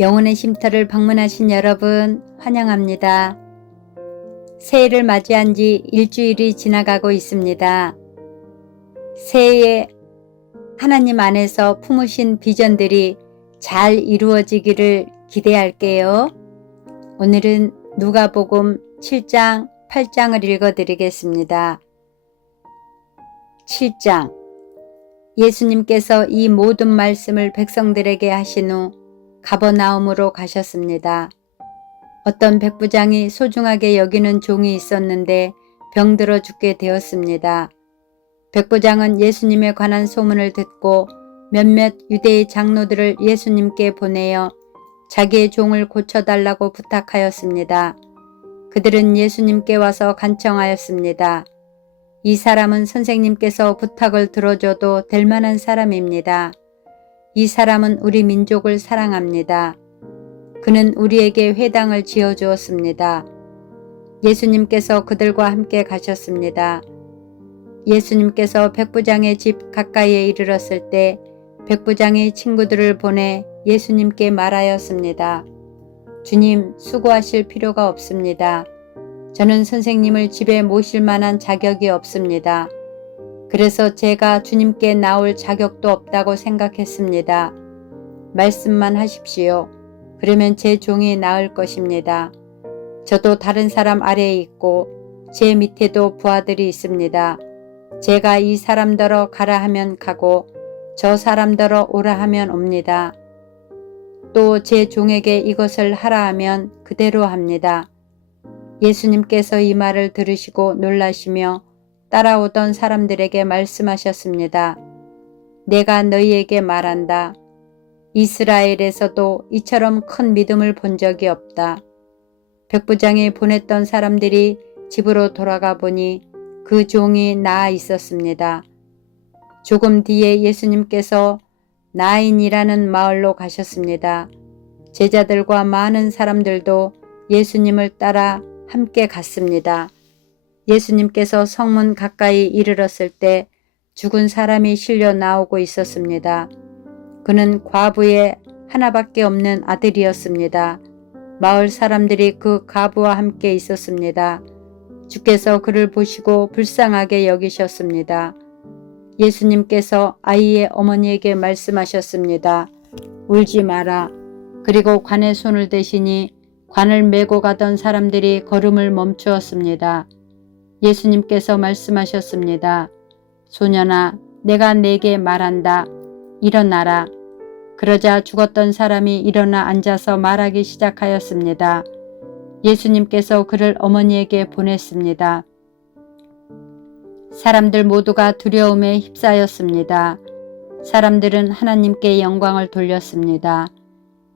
영혼의 쉼터를 방문하신 여러분 환영합니다. 새해를 맞이한 지 일주일이 지나가고 있습니다. 새해에 하나님 안에서 품으신 비전들이 잘 이루어지기를 기대할게요. 오늘은 누가복음 7장, 8장을 읽어드리겠습니다. 7장. 예수님께서 이 모든 말씀을 백성들에게 하신 후 가버나움으로 가셨습니다. 어떤 백부장이 소중하게 여기는 종이 있었는데 병들어 죽게 되었습니다. 백부장은 예수님에 관한 소문을 듣고 몇몇 유대의 장로들을 예수님께 보내어 자기의 종을 고쳐달라고 부탁하였습니다. 그들은 예수님께 와서 간청하였습니다. 이 사람은 선생님께서 부탁을 들어줘도 될 만한 사람입니다. 이 사람은 우리 민족을 사랑합니다. 그는 우리에게 회당을 지어주었습니다. 예수님께서 그들과 함께 가셨습니다. 예수님께서 백부장의 집 가까이에 이르렀을 때 백부장이 친구들을 보내 예수님께 말하였습니다. 주님, 수고하실 필요가 없습니다. 저는 선생님을 집에 모실 만한 자격이 없습니다. 그래서 제가 주님께 나올 자격도 없다고 생각했습니다. 말씀만 하십시오. 그러면 제 종이 나을 것입니다. 저도 다른 사람 아래에 있고 제 밑에도 부하들이 있습니다. 제가 이 사람더러 가라 하면 가고 저 사람더러 오라 하면 옵니다. 또 제 종에게 이것을 하라 하면 그대로 합니다. 예수님께서 이 말을 들으시고 놀라시며 따라오던 사람들에게 말씀하셨습니다. 내가 너희에게 말한다. 이스라엘에서도 이처럼 큰 믿음을 본 적이 없다. 백부장이 보냈던 사람들이 집으로 돌아가 보니 그 종이 나아 있었습니다. 조금 뒤에 예수님께서 나인이라는 마을로 가셨습니다. 제자들과 많은 사람들도 예수님을 따라 함께 갔습니다. 예수님께서 성문 가까이 이르렀을 때 죽은 사람이 실려 나오고 있었습니다. 그는 과부의 하나밖에 없는 아들이었습니다. 마을 사람들이 그 과부와 함께 있었습니다. 주께서 그를 보시고 불쌍하게 여기셨습니다. 예수님께서 아이의 어머니에게 말씀하셨습니다. 울지 마라. 그리고 관에 손을 대시니 관을 메고 가던 사람들이 걸음을 멈추었습니다. 예수님께서 말씀하셨습니다. 소년아, 내가 네게 말한다. 일어나라. 그러자 죽었던 사람이 일어나 앉아서 말하기 시작하였습니다. 예수님께서 그를 어머니에게 보냈습니다. 사람들 모두가 두려움에 휩싸였습니다. 사람들은 하나님께 영광을 돌렸습니다.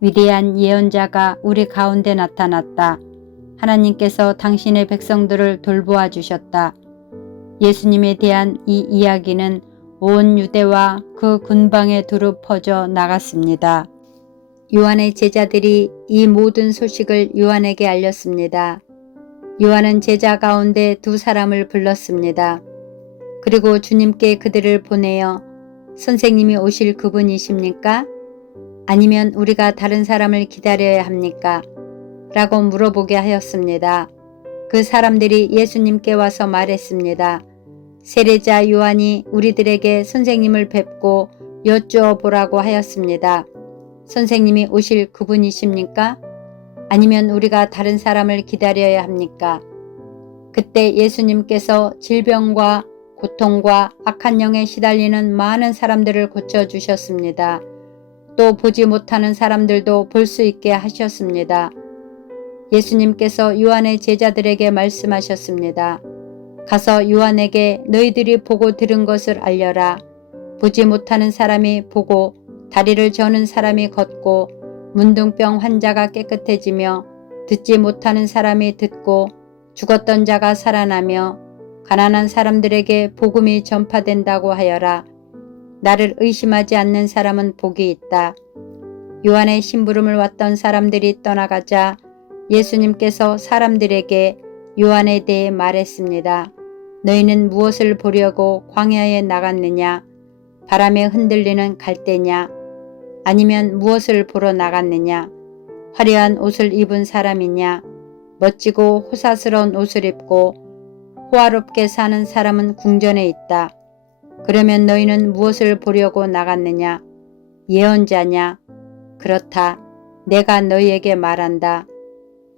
위대한 예언자가 우리 가운데 나타났다. 하나님께서 당신의 백성들을 돌보아 주셨다. 예수님에 대한 이 이야기는 온 유대와 그 근방에 두루 퍼져 나갔습니다. 요한의 제자들이 이 모든 소식을 요한에게 알렸습니다. 요한은 제자 가운데 두 사람을 불렀습니다. 그리고 주님께 그들을 보내어 선생님이 오실 그분이십니까? 아니면 우리가 다른 사람을 기다려야 합니까? 라고 물어보게 하였습니다. 그 사람들이 예수님께 와서 말했습니다. 세례자 요한이 우리들에게 선생님을 뵙고 여쭈어 보라고 하였습니다. 선생님이 오실 그분이십니까? 아니면 우리가 다른 사람을 기다려야 합니까? 그때 예수님께서 질병과 고통과 악한 영에 시달리는 많은 사람들을 고쳐주셨습니다. 또 보지 못하는 사람들도 볼 수 있게 하셨습니다. 예수님께서 요한의 제자들에게 말씀하셨습니다. 가서 요한에게 너희들이 보고 들은 것을 알려라. 보지 못하는 사람이 보고 다리를 저는 사람이 걷고 문둥병 환자가 깨끗해지며 듣지 못하는 사람이 듣고 죽었던 자가 살아나며 가난한 사람들에게 복음이 전파된다고 하여라. 나를 의심하지 않는 사람은 복이 있다. 요한의 심부름을 왔던 사람들이 떠나가자 예수님께서 사람들에게 요한에 대해 말했습니다. 너희는 무엇을 보려고 광야에 나갔느냐? 바람에 흔들리는 갈대냐? 아니면 무엇을 보러 나갔느냐? 화려한 옷을 입은 사람이냐? 멋지고 호사스러운 옷을 입고 호화롭게 사는 사람은 궁전에 있다. 그러면 너희는 무엇을 보려고 나갔느냐? 예언자냐? 그렇다. 내가 너희에게 말한다.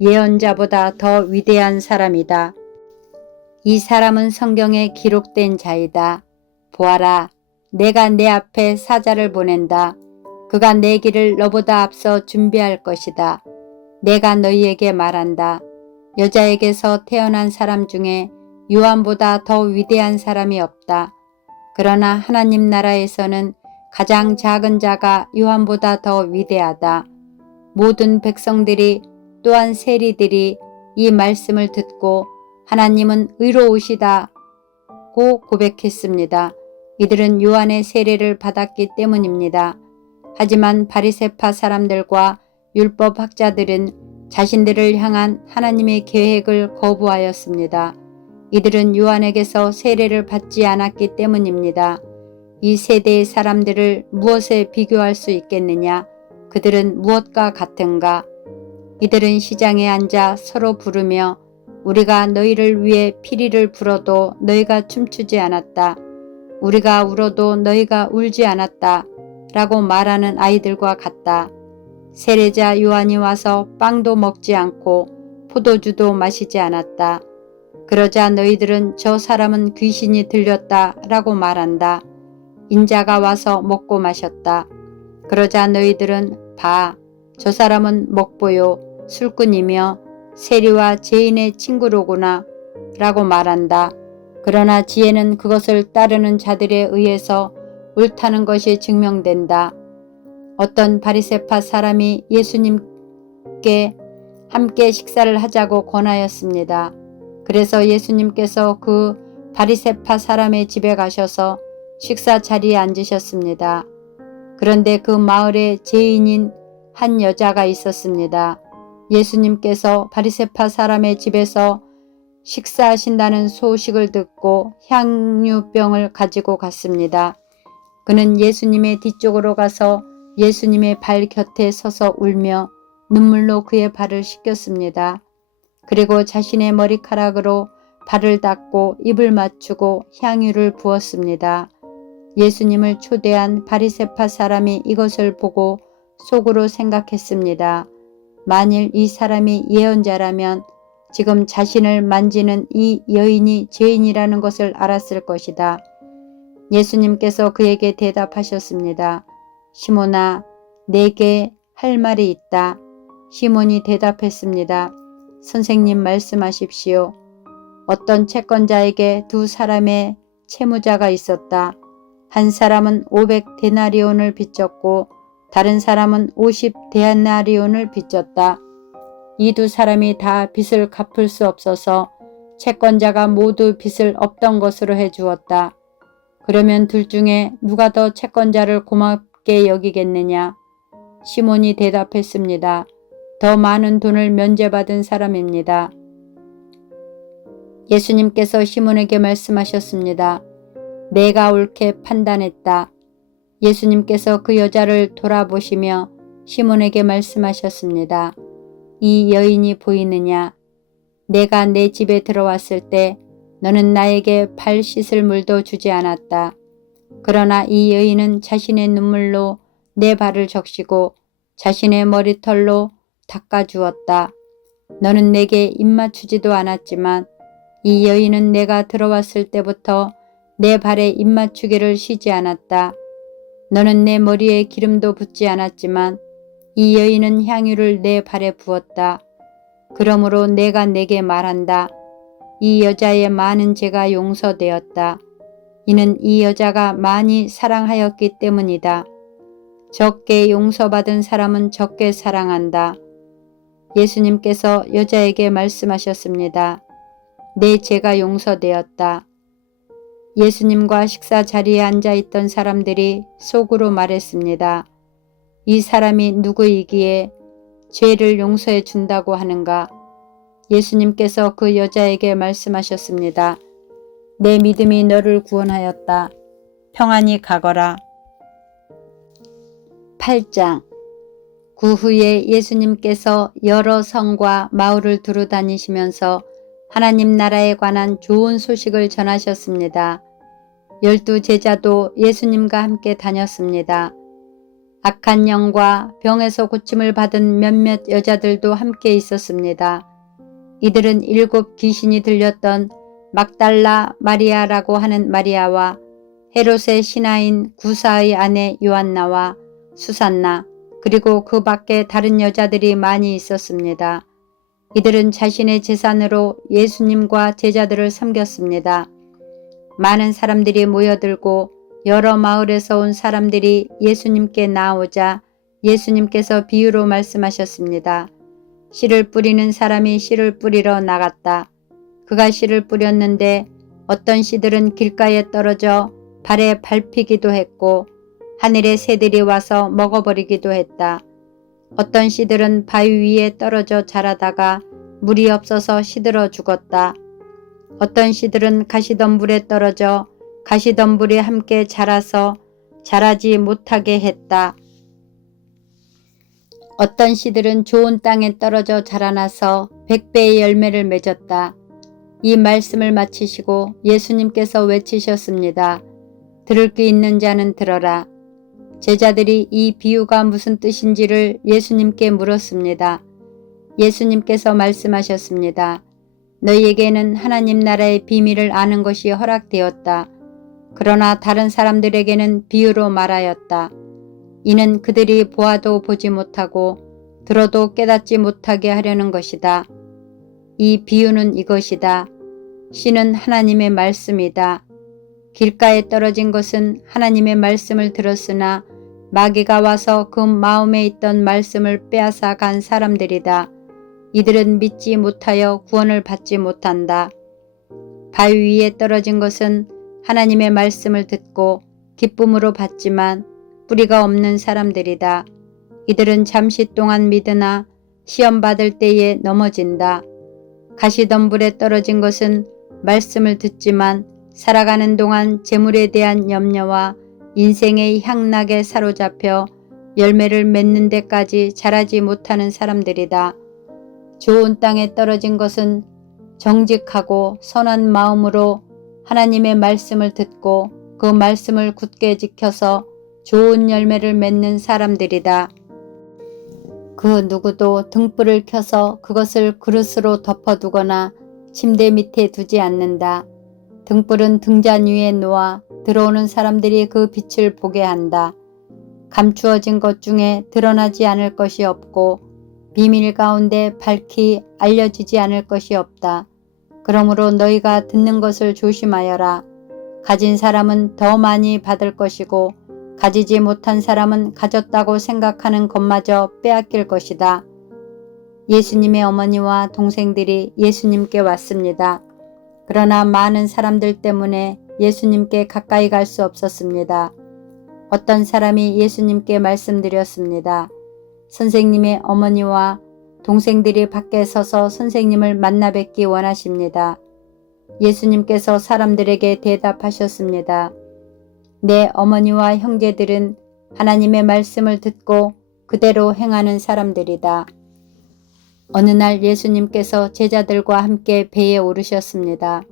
예언자보다 더 위대한 사람이다. 이 사람은 성경에 기록된 자이다. 보아라, 내가 내 앞에 사자를 보낸다. 그가 내 길을 너보다 앞서 준비할 것이다. 내가 너희에게 말한다. 여자에게서 태어난 사람 중에 요한보다 더 위대한 사람이 없다. 그러나 하나님 나라에서는 가장 작은 자가 요한보다 더 위대하다. 모든 백성들이 또한 세리들이 이 말씀을 듣고 하나님은 의로우시다고 고백했습니다. 이들은 요한의 세례를 받았기 때문입니다. 하지만 바리새파 사람들과 율법학자들은 자신들을 향한 하나님의 계획을 거부하였습니다. 이들은 요한에게서 세례를 받지 않았기 때문입니다. 이 세대의 사람들을 무엇에 비교할 수 있겠느냐? 그들은 무엇과 같은가? 이들은 시장에 앉아 서로 부르며 우리가 너희를 위해 피리를 불어도 너희가 춤추지 않았다. 우리가 울어도 너희가 울지 않았다. 라고 말하는 아이들과 같다. 세례자 요한이 와서 빵도 먹지 않고 포도주도 마시지 않았다. 그러자 너희들은 저 사람은 귀신이 들렸다 라고 말한다. 인자가 와서 먹고 마셨다. 그러자 너희들은 봐, 저 사람은 먹보요 술꾼이며 세리와 죄인의 친구로구나 라고 말한다. 그러나 지혜는 그것을 따르는 자들에 의해서 옳다는 것이 증명된다. 어떤 바리새파 사람이 예수님께 함께 식사를 하자고 권하였습니다. 그래서 예수님께서 그 바리새파 사람의 집에 가셔서 식사 자리에 앉으셨습니다. 그런데 그 마을에 죄인인 한 여자가 있었습니다. 예수님께서 바리새파 사람의 집에서 식사하신다는 소식을 듣고 향유병을 가지고 갔습니다. 그는 예수님의 뒤쪽으로 가서 예수님의 발 곁에 서서 울며 눈물로 그의 발을 씻겼습니다. 그리고 자신의 머리카락으로 발을 닦고 입을 맞추고 향유를 부었습니다. 예수님을 초대한 바리새파 사람이 이것을 보고 속으로 생각했습니다. 만일 이 사람이 예언자라면 지금 자신을 만지는 이 여인이 죄인이라는 것을 알았을 것이다. 예수님께서 그에게 대답하셨습니다. 시몬아, 내게 할 말이 있다. 시몬이 대답했습니다. 선생님 말씀하십시오. 어떤 채권자에게 두 사람의 채무자가 있었다. 한 사람은 500데나리온을 빚졌고 다른 사람은 50데나리온을 빚졌다. 이 두 사람이 다 빚을 갚을 수 없어서 채권자가 모두 빚을 없던 것으로 해주었다. 그러면 둘 중에 누가 더 채권자를 고맙게 여기겠느냐? 시몬이 대답했습니다. 더 많은 돈을 면제받은 사람입니다. 예수님께서 시몬에게 말씀하셨습니다. 내가 옳게 판단했다. 예수님께서 그 여자를 돌아보시며 시몬에게 말씀하셨습니다. 이 여인이 보이느냐? 내가 내 집에 들어왔을 때 너는 나에게 발 씻을 물도 주지 않았다. 그러나 이 여인은 자신의 눈물로 내 발을 적시고 자신의 머리털로 닦아주었다. 너는 내게 입맞추지도 않았지만 이 여인은 내가 들어왔을 때부터 내 발에 입맞추기를 쉬지 않았다. 너는 내 머리에 기름도 붓지 않았지만 이 여인은 향유를 내 발에 부었다. 그러므로 내가 내게 말한다. 이 여자의 많은 죄가 용서되었다. 이는 이 여자가 많이 사랑하였기 때문이다. 적게 용서받은 사람은 적게 사랑한다. 예수님께서 여자에게 말씀하셨습니다. 내 죄가 용서되었다. 예수님과 식사 자리에 앉아있던 사람들이 속으로 말했습니다. 이 사람이 누구이기에 죄를 용서해 준다고 하는가? 예수님께서 그 여자에게 말씀하셨습니다. 내 믿음이 너를 구원하였다. 평안히 가거라. 8장 그 후에 예수님께서 여러 성과 마을을 두루 다니시면서 하나님 나라에 관한 좋은 소식을 전하셨습니다. 12 제자도 예수님과 함께 다녔습니다. 악한 영과 병에서 고침을 받은 몇몇 여자들도 함께 있었습니다. 이들은 7 귀신이 들렸던 막달라 마리아라고 하는 마리아와 헤롯의 신하인 구사의 아내 요한나와 수산나 그리고 그 밖에 다른 여자들이 많이 있었습니다. 이들은 자신의 재산으로 예수님과 제자들을 섬겼습니다. 많은 사람들이 모여들고 여러 마을에서 온 사람들이 예수님께 나오자 예수님께서 비유로 말씀하셨습니다. 씨를 뿌리는 사람이 씨를 뿌리러 나갔다. 그가 씨를 뿌렸는데 어떤 씨들은 길가에 떨어져 발에 밟히기도 했고 하늘의 새들이 와서 먹어버리기도 했다. 어떤 씨들은 바위 위에 떨어져 자라다가 물이 없어서 시들어 죽었다. 어떤 씨들은 가시덤불에 떨어져 가시덤불이 함께 자라서 자라지 못하게 했다. 어떤 씨들은 좋은 땅에 떨어져 자라나서 100배의 열매를 맺었다. 이 말씀을 마치시고 예수님께서 외치셨습니다. 들을 귀 있는 자는 들어라. 제자들이 이 비유가 무슨 뜻인지를 예수님께 물었습니다. 예수님께서 말씀하셨습니다. 너희에게는 하나님 나라의 비밀을 아는 것이 허락되었다. 그러나 다른 사람들에게는 비유로 말하였다. 이는 그들이 보아도 보지 못하고 들어도 깨닫지 못하게 하려는 것이다. 이 비유는 이것이다. 씨는 하나님의 말씀이다. 길가에 떨어진 것은 하나님의 말씀을 들었으나 마귀가 와서 그 마음에 있던 말씀을 빼앗아 간 사람들이다. 이들은 믿지 못하여 구원을 받지 못한다. 바위 위에 떨어진 것은 하나님의 말씀을 듣고 기쁨으로 받지만 뿌리가 없는 사람들이다. 이들은 잠시 동안 믿으나 시험 받을 때에 넘어진다. 가시덤불에 떨어진 것은 말씀을 듣지만 살아가는 동안 재물에 대한 염려와 인생의 향락에 사로잡혀 열매를 맺는 데까지 자라지 못하는 사람들이다. 좋은 땅에 떨어진 것은 정직하고 선한 마음으로 하나님의 말씀을 듣고 그 말씀을 굳게 지켜서 좋은 열매를 맺는 사람들이다. 그 누구도 등불을 켜서 그것을 그릇으로 덮어두거나 침대 밑에 두지 않는다. 등불은 등잔 위에 놓아 들어오는 사람들이 그 빛을 보게 한다. 감추어진 것 중에 드러나지 않을 것이 없고 비밀 가운데 밝히 알려지지 않을 것이 없다. 그러므로 너희가 듣는 것을 조심하여라. 가진 사람은 더 많이 받을 것이고 가지지 못한 사람은 가졌다고 생각하는 것마저 빼앗길 것이다. 예수님의 어머니와 동생들이 예수님께 왔습니다. 그러나 많은 사람들 때문에 예수님께 가까이 갈 수 없었습니다. 어떤 사람이 예수님께 말씀드렸습니다. 선생님의 어머니와 동생들이 밖에 서서 선생님을 만나 뵙기 원하십니다. 예수님께서 사람들에게 대답하셨습니다. 내 어머니와 형제들은 하나님의 말씀을 듣고 그대로 행하는 사람들이다. 어느 날 예수님께서 제자들과 함께 배에 오르셨습니다.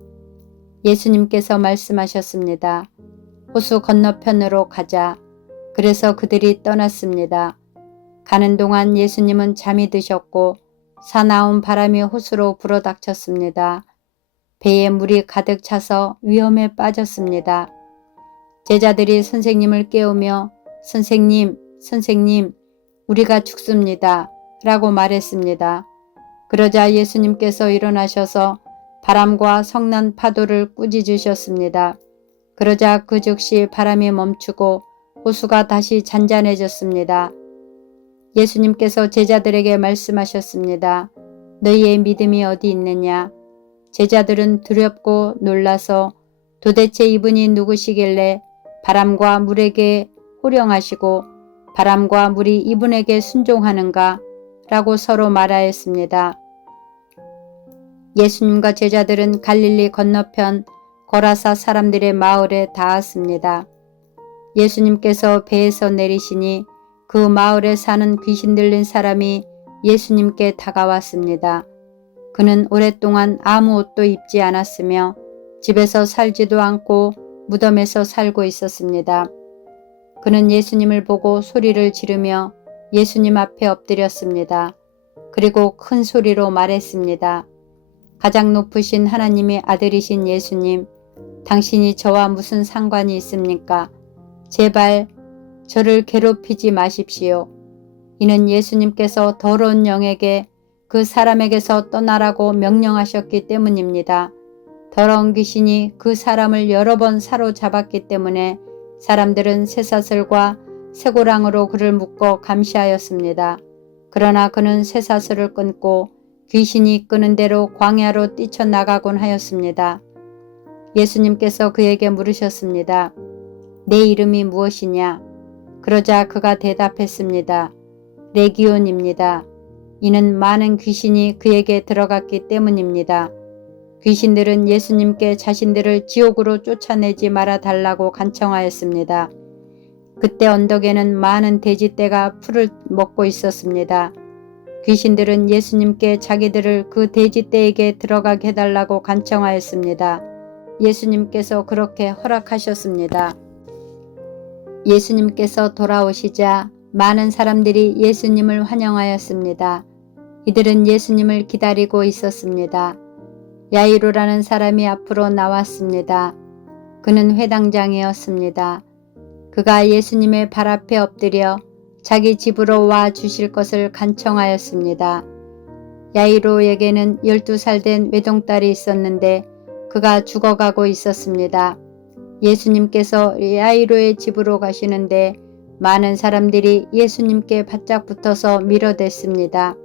예수님께서 말씀하셨습니다. 호수 건너편으로 가자. 그래서 그들이 떠났습니다. 가는 동안 예수님은 잠이 드셨고 사나운 바람이 호수로 불어닥쳤습니다. 배에 물이 가득 차서 위험에 빠졌습니다. 제자들이 선생님을 깨우며 선생님, 선생님, 우리가 죽습니다. 라고 말했습니다. 그러자 예수님께서 일어나셔서 바람과 성난 파도를 꾸짖으셨습니다. 그러자 그 즉시 바람이 멈추고 호수가 다시 잔잔해졌습니다. 예수님께서 제자들에게 말씀하셨습니다. 너희의 믿음이 어디 있느냐? 제자들은 두렵고 놀라서 도대체 이분이 누구시길래 바람과 물에게 호령하시고 바람과 물이 이분에게 순종하는가? 라고 서로 말하였습니다. 예수님과 제자들은 갈릴리 건너편 거라사 사람들의 마을에 닿았습니다. 예수님께서 배에서 내리시니 그 마을에 사는 귀신 들린 사람이 예수님께 다가왔습니다. 그는 오랫동안 아무 옷도 입지 않았으며 집에서 살지도 않고 무덤에서 살고 있었습니다. 그는 예수님을 보고 소리를 지르며 예수님 앞에 엎드렸습니다. 그리고 큰 소리로 말했습니다. 가장 높으신 하나님의 아들이신 예수님, 당신이 저와 무슨 상관이 있습니까? 제발 저를 괴롭히지 마십시오. 이는 예수님께서 더러운 영에게 그 사람에게서 떠나라고 명령하셨기 때문입니다. 더러운 귀신이 그 사람을 여러 번 사로잡았기 때문에 사람들은 쇠사슬과 쇠고랑으로 그를 묶어 감시하였습니다. 그러나 그는 쇠사슬을 끊고 귀신이 이끄는 대로 광야로 뛰쳐나가곤 하였습니다. 예수님께서 그에게 물으셨습니다. 내 이름이 무엇이냐? 그러자 그가 대답했습니다. 레기온입니다. 이는 많은 귀신이 그에게 들어갔기 때문입니다. 귀신들은 예수님께 자신들을 지옥으로 쫓아내지 말아 달라고 간청하였습니다. 그때 언덕에는 많은 돼지떼가 풀을 먹고 있었습니다. 귀신들은 예수님께 자기들을 그 돼지떼에게 들어가게 해달라고 간청하였습니다. 예수님께서 그렇게 허락하셨습니다. 예수님께서 돌아오시자 많은 사람들이 예수님을 환영하였습니다. 이들은 예수님을 기다리고 있었습니다. 야이로라는 사람이 앞으로 나왔습니다. 그는 회당장이었습니다. 그가 예수님의 발 앞에 엎드려 자기 집으로 와 주실 것을 간청하였습니다. 야이로에게는 12살 된 외동딸이 있었는데 그가 죽어가고 있었습니다. 예수님께서 야이로의 집으로 가시는데 많은 사람들이 예수님께 바짝 붙어서 밀어댔습니다.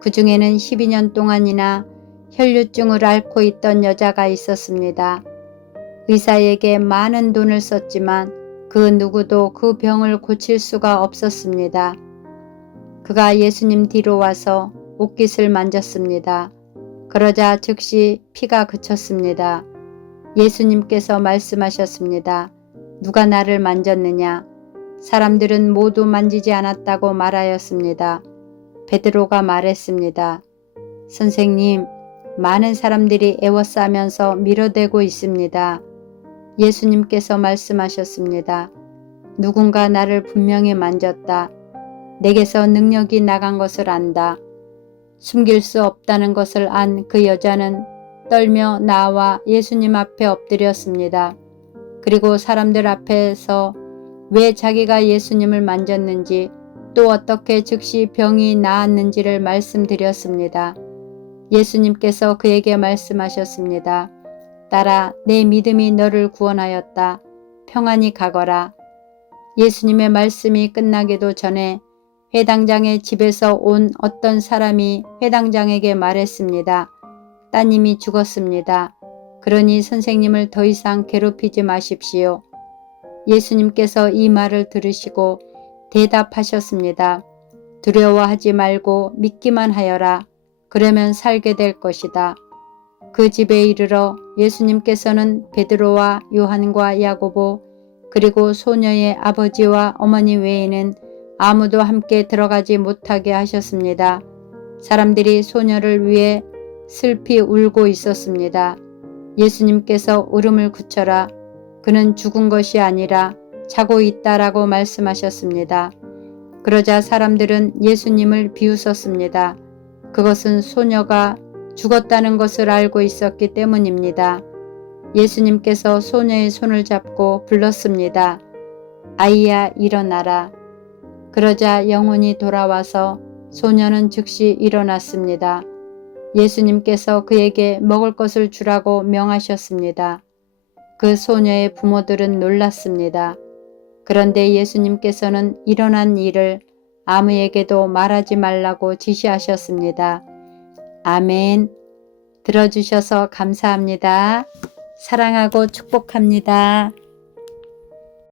그 중에는 12년 동안이나 혈류증을 앓고 있던 여자가 있었습니다. 의사에게 많은 돈을 썼지만 그 누구도 그 병을 고칠 수가 없었습니다. 그가 예수님 뒤로 와서 옷깃을 만졌습니다. 그러자 즉시 피가 그쳤습니다. 예수님께서 말씀하셨습니다. 누가 나를 만졌느냐? 사람들은 모두 만지지 않았다고 말하였습니다. 베드로가 말했습니다. 선생님, 많은 사람들이 애워싸면서 밀어대고 있습니다. 예수님께서 말씀하셨습니다. 누군가 나를 분명히 만졌다. 내게서 능력이 나간 것을 안다. 숨길 수 없다는 것을 안 그 여자는 떨며 나와 예수님 앞에 엎드렸습니다. 그리고 사람들 앞에서 왜 자기가 예수님을 만졌는지 또 어떻게 즉시 병이 나았는지를 말씀드렸습니다. 예수님께서 그에게 말씀하셨습니다. 딸아, 내 믿음이 너를 구원하였다. 평안히 가거라. 예수님의 말씀이 끝나기도 전에 회당장의 집에서 온 어떤 사람이 회당장에게 말했습니다. 따님이 죽었습니다. 그러니 선생님을 더 이상 괴롭히지 마십시오. 예수님께서 이 말을 들으시고 대답하셨습니다. 두려워하지 말고 믿기만 하여라. 그러면 살게 될 것이다. 그 집에 이르러 예수님께서는 베드로와 요한과 야고보 그리고 소녀의 아버지와 어머니 외에는 아무도 함께 들어가지 못하게 하셨습니다. 사람들이 소녀를 위해 슬피 울고 있었습니다. 예수님께서 울음을 그쳐라. 그는 죽은 것이 아니라 자고 있다라고 말씀하셨습니다. 그러자 사람들은 예수님을 비웃었습니다. 그것은 소녀가 죽었다는 것을 알고 있었기 때문입니다. 예수님께서 소녀의 손을 잡고 불렀습니다. 아이야, 일어나라. 그러자 영혼이 돌아와서 소녀는 즉시 일어났습니다. 예수님께서 그에게 먹을 것을 주라고 명하셨습니다. 그 소녀의 부모들은 놀랐습니다. 그런데 예수님께서는 일어난 일을 아무에게도 말하지 말라고 지시하셨습니다. 아멘. 들어주셔서 감사합니다. 사랑하고 축복합니다.